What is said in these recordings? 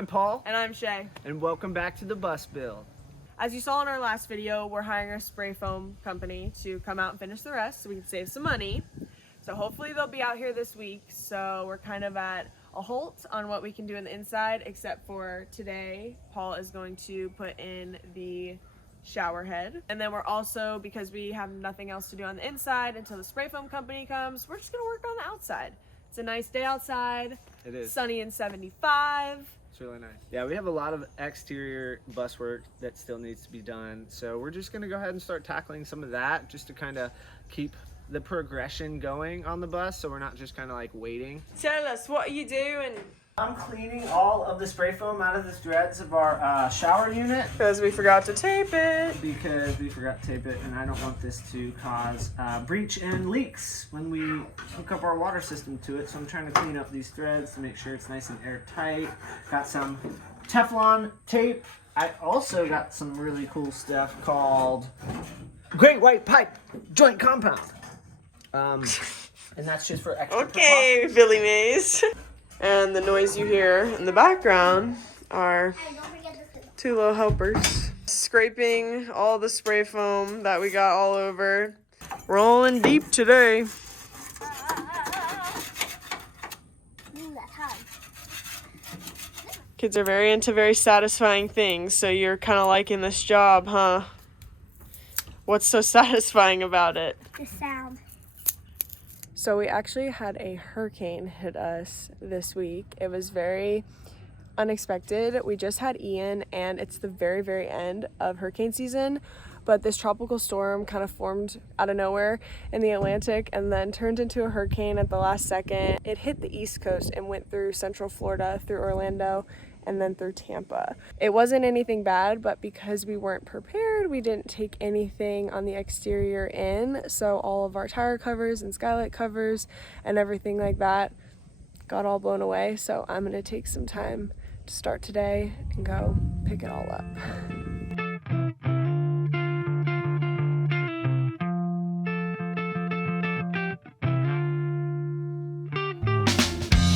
I'm Paul. And I'm Shay. And welcome back to the bus build. As you saw in our last video, we're hiring a spray foam company to come out and finish the rest so we can save some money. So hopefully they'll be out here this week. So we're kind of at a halt on what we can do on the inside, except for today, Paul is going to put in the shower head. And then we're also, because we have nothing else to do on the inside until the spray foam company comes, we're just gonna work on the outside. It's a nice day outside. It is. Sunny and 75. It's really nice. Yeah, we have a lot of exterior bus work that still needs to be done. So we're just gonna go ahead and start tackling some of that just to kind of keep the progression going on the bus, so we're not just kind of like waiting. Tell us, what are you doing? I'm cleaning all of the spray foam out of the threads of our shower unit. Because we forgot to tape it. Because we forgot to tape it, and I don't want this to cause breach and leaks when we hook up our water system to it. So I'm trying to clean up these threads to make sure it's nice and airtight. Got some Teflon tape. I also got some really cool stuff called Great White Pipe Joint Compound. And that's just for extra Okay, Billy Mays. And the noise you hear in the background are two little helpers scraping all the spray foam that we got all over. Rolling deep today. Kids are very into very satisfying things, so you're kind of liking this job, huh? What's so satisfying about it? The sound. So we actually had a hurricane hit us this week. It was very unexpected. We just had Ian, and it's the very, very end of hurricane season. But this tropical storm kind of formed out of nowhere in the Atlantic and then turned into a hurricane at the last second. It hit the East Coast and went through Central Florida, through Orlando, and then through Tampa. It wasn't anything bad, but because we weren't prepared, we didn't take anything on the exterior in. So all of our tire covers and skylight covers and everything like that got all blown away. So I'm gonna take some time to start today and go pick it all up.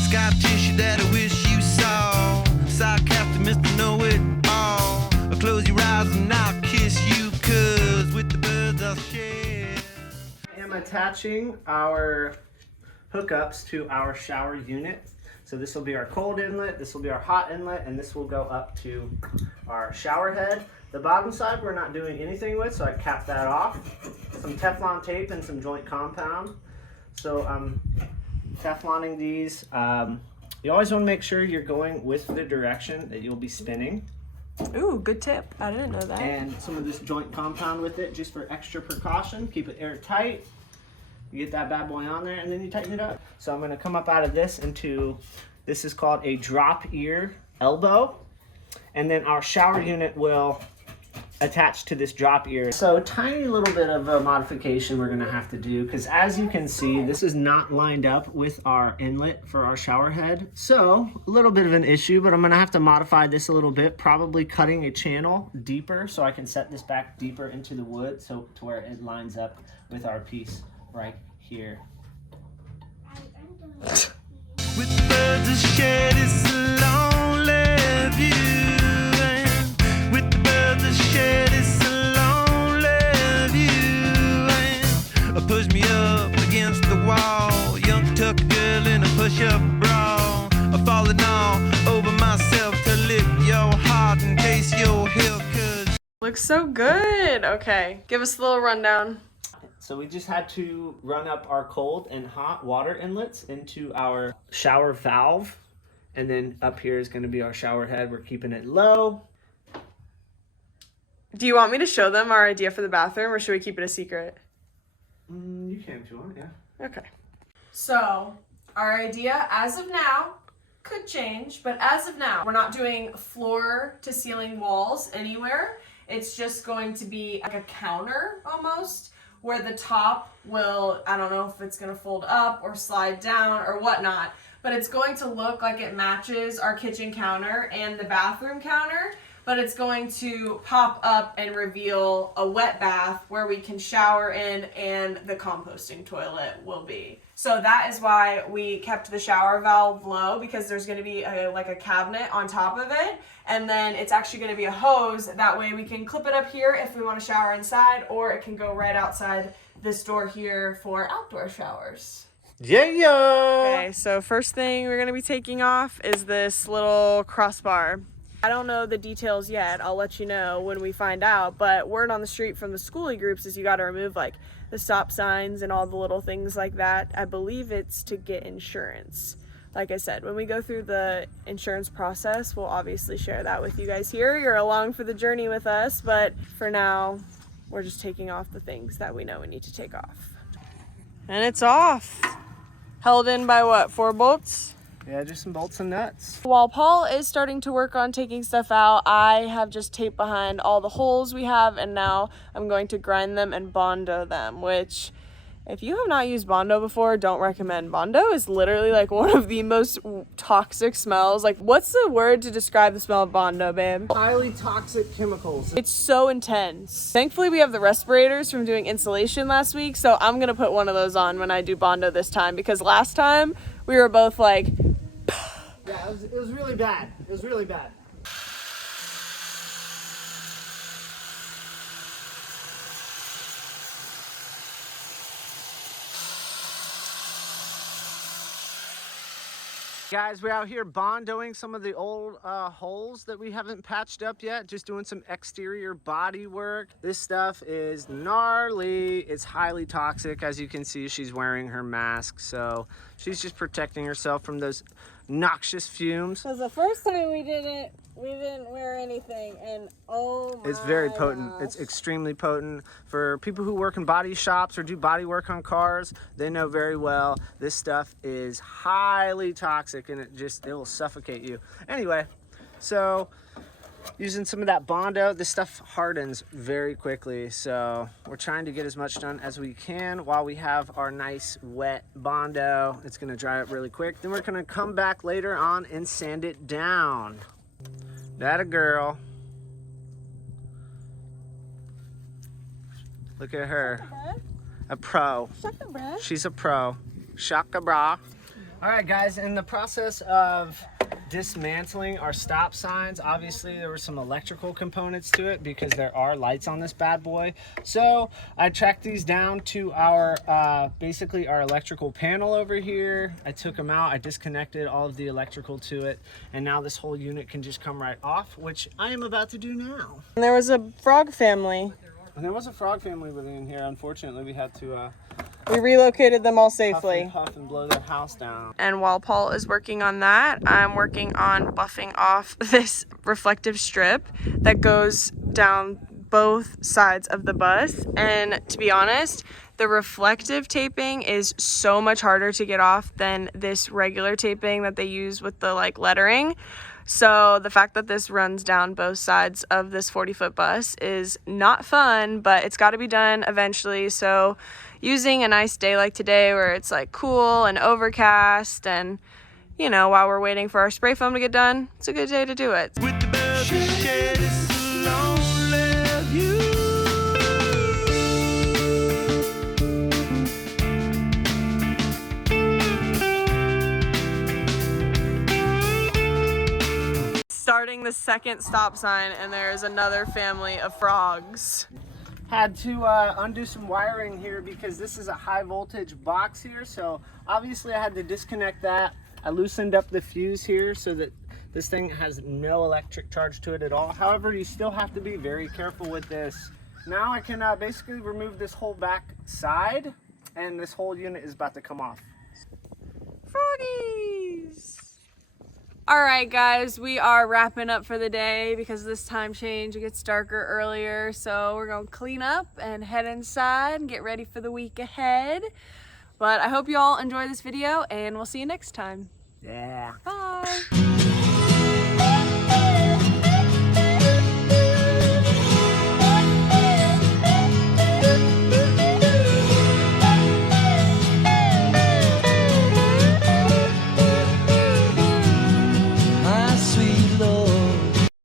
Scar tissue that I wish you saw. Sarcastic Mr. Know-It-All. I'll close your eyes and I'll kiss you, 'cause with the birds I'll share. I am attaching our hookups to our shower unit. So this will be our cold inlet, this will be our hot inlet, and this will go up to our shower head. The bottom side we're not doing anything with, so I capped that off. Some Teflon tape and some joint compound. So I'm Tefloning these. You always want to make sure you're going with the direction that you'll be spinning. Ooh, good tip. I didn't know that. And some of this joint compound with it just for extra precaution. Keep it airtight. You get that bad boy on there and then you tighten it up. So I'm going to come up out of this into, this is called a drop ear elbow. And then our shower unit will attach to this drop ear. So a tiny little bit of a modification we're going to have to do, because as you can see, this is not lined up with our inlet for our shower head. So a little bit of an issue, but I'm going to have to modify this a little bit, probably cutting a channel deeper so I can set this back deeper into the wood so to where it lines up with our piece right here. With the birds I shed, it's a lonely view. And with the birds I shed, it's a lonely view. And push me up against the wall. Young tuck girl in a push-up bra. I'm falling all over myself to lift your heart in case you're held. Looks so good. Okay, give us a little rundown. So we just had to run up our cold and hot water inlets into our shower valve. And then up here is going to be our shower head. We're keeping it low. Do you want me to show them our idea for the bathroom, or should we keep it a secret? You can if you want, yeah. Okay. So our idea as of now could change, but as of now, we're not doing floor to ceiling walls anywhere. It's just going to be like a counter almost, where the top will, I don't know if it's gonna fold up or slide down or whatnot, but it's going to look like it matches our kitchen counter and the bathroom counter, but it's going to pop up and reveal a wet bath where we can shower in, and the composting toilet will be So that is why we kept the shower valve low, because there's going to be like a cabinet on top of it, and then it's actually going to be a hose. That way we can clip it up here if we want to shower inside, or it can go right outside this door here for outdoor showers. Yeah. Okay, so first thing we're going to be taking off is this little crossbar. I don't know the details yet. I'll let you know when we find out, but word on the street from the schoolie groups is you got to remove like the stop signs and all the little things like that. I believe it's to get insurance. Like I said, when we go through the insurance process, we'll obviously share that with you guys here. You're along for the journey with us, but for now, we're just taking off the things that we know we need to take off. And it's off. Held in by what, 4 bolts? Yeah, just some bolts and nuts. While Paul is starting to work on taking stuff out, I have just taped behind all the holes we have, and now I'm going to grind them and Bondo them, which if you have not used Bondo before, don't recommend. Bondo is literally like one of the most toxic smells. Like, what's the word to describe the smell of Bondo, babe? Highly toxic chemicals. It's so intense. Thankfully, we have the respirators from doing insulation last week, so I'm gonna put one of those on when I do Bondo this time, because last time we were both like, Yeah, it was really bad. It was really bad. Guys, we're out here bondoing some of the old holes that we haven't patched up yet, just doing some exterior body work. This stuff is gnarly. It's highly toxic. As you can see, she's wearing her mask, so she's just protecting herself from those noxious fumes. because the first time we did it, we didn't wear anything, and oh my It's very potent. gosh. It's extremely potent. For people who work in body shops or do body work on cars, they know very well this stuff is highly toxic, and it will suffocate you. Anyway, so using some of that Bondo, this stuff hardens very quickly, so we're trying to get as much done as we can while we have our nice wet Bondo. It's going to dry up really quick. Then we're going to come back later on and sand it down. That a girl. Look at her. A pro. She's a pro. Shaka bra. All right, guys, in the process of dismantling our stop signs, obviously there were some electrical components to it because there are lights on this bad boy. So I tracked these down to our basically our electrical panel over here. I took them out, I disconnected all of the electrical to it, and now this whole unit can just come right off, which I am about to do now. And there was a frog family. And there was a frog family living in here. Unfortunately, we had to We relocated them all safely. huff and blow their house down. And while Paul is working on that, I'm working on buffing off this reflective strip that goes down both sides of the bus. And to be honest, the reflective taping is so much harder to get off than this regular taping that they use with the like lettering. So the fact that this runs down both sides of this 40-foot bus is not fun, but it's got to be done eventually. So using a nice day like today where it's like cool and overcast, and you know, while we're waiting for our spray foam to get done, it's a good day to do it. With the birds that shed its lonely view. Starting the second stop sign, and there's another family of frogs. Had to undo some wiring here because this is a high voltage box here, so obviously I had to disconnect that. I loosened up the fuse here so that this thing has no electric charge to it at all. However, you still have to be very careful with this. Now I can basically remove this whole back side, and this whole unit is about to come off. Froggies! All right, guys, we are wrapping up for the day because of this time change. It gets darker earlier, so we're gonna clean up and head inside and get ready for the week ahead. But I hope you all enjoy this video, and we'll see you next time. Yeah. Bye.